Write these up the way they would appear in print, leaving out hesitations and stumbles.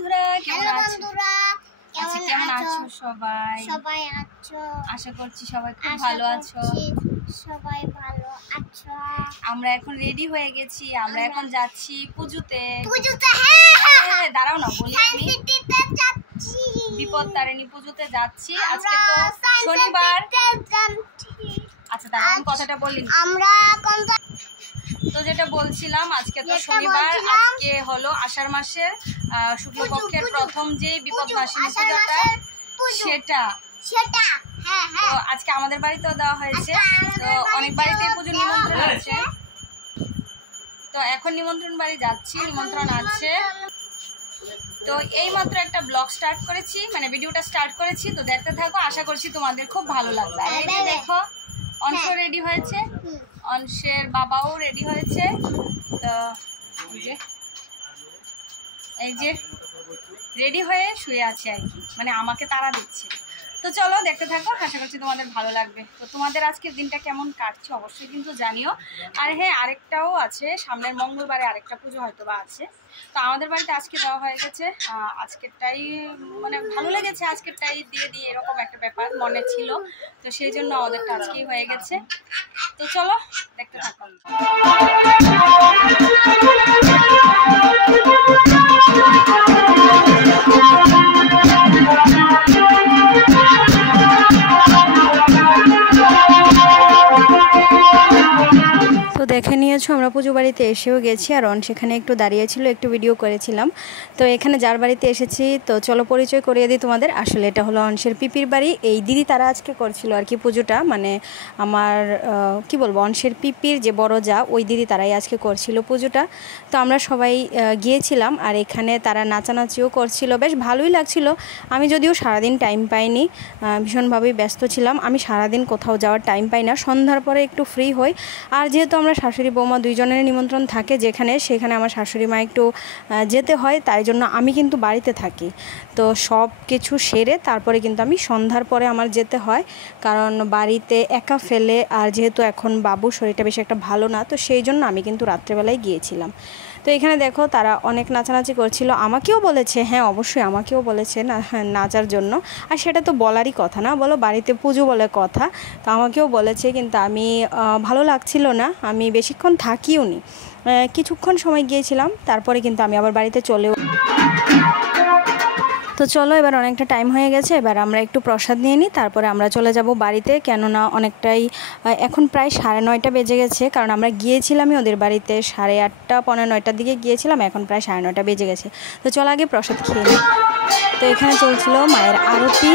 বন্ধুরা, কেমন আছো? কেমন আছো সবাই? সবাই আছো? আশা করছি সবাই খুব ভালো আছো। সবাই ভালো আছো। আমরা এখন রেডি হয়ে গেছি, আমরা এখন যাচ্ছি পুজোতে। হ্যাঁ, দাঁড়াও না, বলি আমি যাচ্ছি বিপদ তারিণী পুজোতে যাচ্ছি। আজকে তো শনিবার। আচ্ছা দাঁড়াও, আমি কথাটা বলি। আমরা তো যেটা বলছিলাম, আজকে তো শনিবার, আজকে হলো আষাঢ় মাসের শুক্লপক্ষের প্রথম যে বিপদনাশিনী পূজাটা, সেটা তো আজকে আমাদের বাড়িতেও দেওয়া হয়েছে। তো অনেক বাড়িতে পুজো নিমন্ত্রণ আছে, তো এখন নিমন্ত্রণ বাড়ি যাচ্ছি, নিমন্ত্রণ আছে। তো এই মাত্র একটা ব্লগ স্টার্ট করেছি, মানে ভিডিওটা স্টার্ট করেছি, তো দেখতে থাকো, আশা করছি তোমাদের খুব ভালো লাগবে। আর এই যে দেখো, অংশ রেডি হয়েছে, অংশের বাবাও রেডি হয়েছে। তো এই যে রেডি হয়ে শুয়ে আছে আর কি, মানে আমাকে তাড়া দিচ্ছে। তো চলো দেখতে থাকো, আশা করছি তোমাদের ভালো লাগবে। তো তোমাদের আজকের দিনটা কেমন কাটছে অবশ্যই কিন্তু জানিও। আর হ্যাঁ, আরেকটাও আছে, সামনের মঙ্গলবারে আরেকটা পুজো হয়তো বা আছে। তো আমাদের বাড়িতে আজকে দেওয়া হয়ে গেছে, আজকেরটাই মানে ভালো লেগেছে, আজকেরটাই দিয়ে এরকম একটা ব্যাপার মনে ছিল, তো সেই জন্য আমাদেরটা আজকেই হয়ে গেছে। তো চলো দেখতে থাকো। তো দেখে নিয়েছো, আমরা পুজো বাড়িতে এসেও গেছি, আর সেখানে একটু দাঁড়িয়েছিল, একটু ভিডিও করেছিলাম। তো এখানে যার বাড়িতে এসেছি, তো চলো পরিচয় করিয়ে দিই তোমাদের। আসলে এটা হলো অংশের পিপির বাড়ি। এই দিদি তারা আজকে করছিল আর কি পুজোটা, মানে আমার কি বলবো, অংশের পিপির যে বড় যা, ওই দিদি তারাই আজকে করছিল পুজোটা। তো আমরা সবাই গিয়েছিলাম, আর এখানে তারা নাচানাচিও করছিল, বেশ ভালোই লাগছিল। আমি যদিও সারাদিন টাইম পাইনি, ভীষণভাবেই ব্যস্ত ছিলাম। আমি সারাদিন কোথাও যাওয়ার টাইম পাই না, সন্ধ্যার পরে একটু ফ্রি হই। আর যেহেতু আমরা শাশুড়ি বৌমা দুইজনের নিমন্ত্রণ থাকে সেখানে আমার শাশুড়ি মা একটু যেতে হয়, তাই জন্য আমি কিন্তু বাড়িতে থাকি। তো সব কিছু সেরে তারপরে কিন্তু আমি সন্ধ্যার পরে আমার যেতে হয়, কারণ বাড়িতে একা ফেলে, আর যেহেতু এখন বাবুর শরীরটা বেশি একটা ভালো না, তো সেই জন্য আমি কিন্তু রাত্রেবেলায় গিয়েছিলাম। তো এখানে দেখো তারা অনেক নাচানাচি করছিল, আমাকেও বলেছে, হ্যাঁ অবশ্যই আমাকেও বলেছে নাচার জন্য। আর সেটা তো বলারই কথা না, বলো বাড়িতে পুজো বলে কথা। তো আমাকেও বলেছে, কিন্তু আমি ভালো লাগছিল না, আমি বেশিক্ষণ থাকিও নি, কিছুক্ষণ সময় গিয়েছিলাম, তারপরে কিন্তু আমি আবার বাড়িতে চলেও। তো চলো, এবার অনেকটা টাইম হয়ে গেছে, এবার আমরা একটু প্রসাদ নিয়ে নিই, তারপরে আমরা চলে যাব বাড়িতে। কেননা অনেকটাই এখন প্রায় 9:30 বেজে গেছে, কারণ আমরা গিয়েছিলামই ওদের বাড়িতে 8:30 পৌনে 9টার দিকে গিয়েছিলাম, এখন প্রায় 9:30 বেজে গেছে। তো চলো আগে প্রসাদ খেয়ে নিই। তো এখানে চলছিল মায়ের আরতি।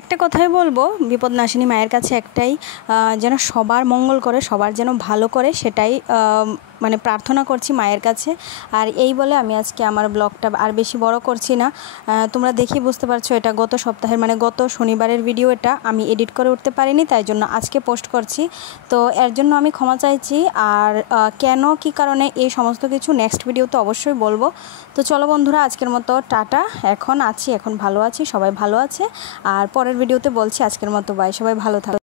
একটা কথাই বলবো বিপদনাশিনী মায়ের কাছে একটাই, যেন সবার মঙ্গল করে, সবার যেন ভালো করে, সেটাই মানে প্রার্থনা করছি মায়ের কাছে। আর এই বলে আমি আজকে আমার ব্লগটা আর বেশি বড় করছি না। তোমরা দেখি বুঝতে পারছো, এটা গত সপ্তাহের মানে গত শনিবারের ভিডিও, এটা আমি এডিট করে উঠতে পারিনি, তাই জন্য আজকে পোস্ট করছি। তো এর জন্য আমি ক্ষমা চাইছি, আর কেন কী কারণে এই সমস্ত কিছু নেক্সট ভিডিওতে অবশ্যই বলবো। তো চলো বন্ধুরা, আজকের মতো টাটা। এখন ভালো আছি, সবাই ভালো আছে, আর পরের ভিডিওতে বলছি। আজকের মতো বাই, সবাই ভালো থাকো।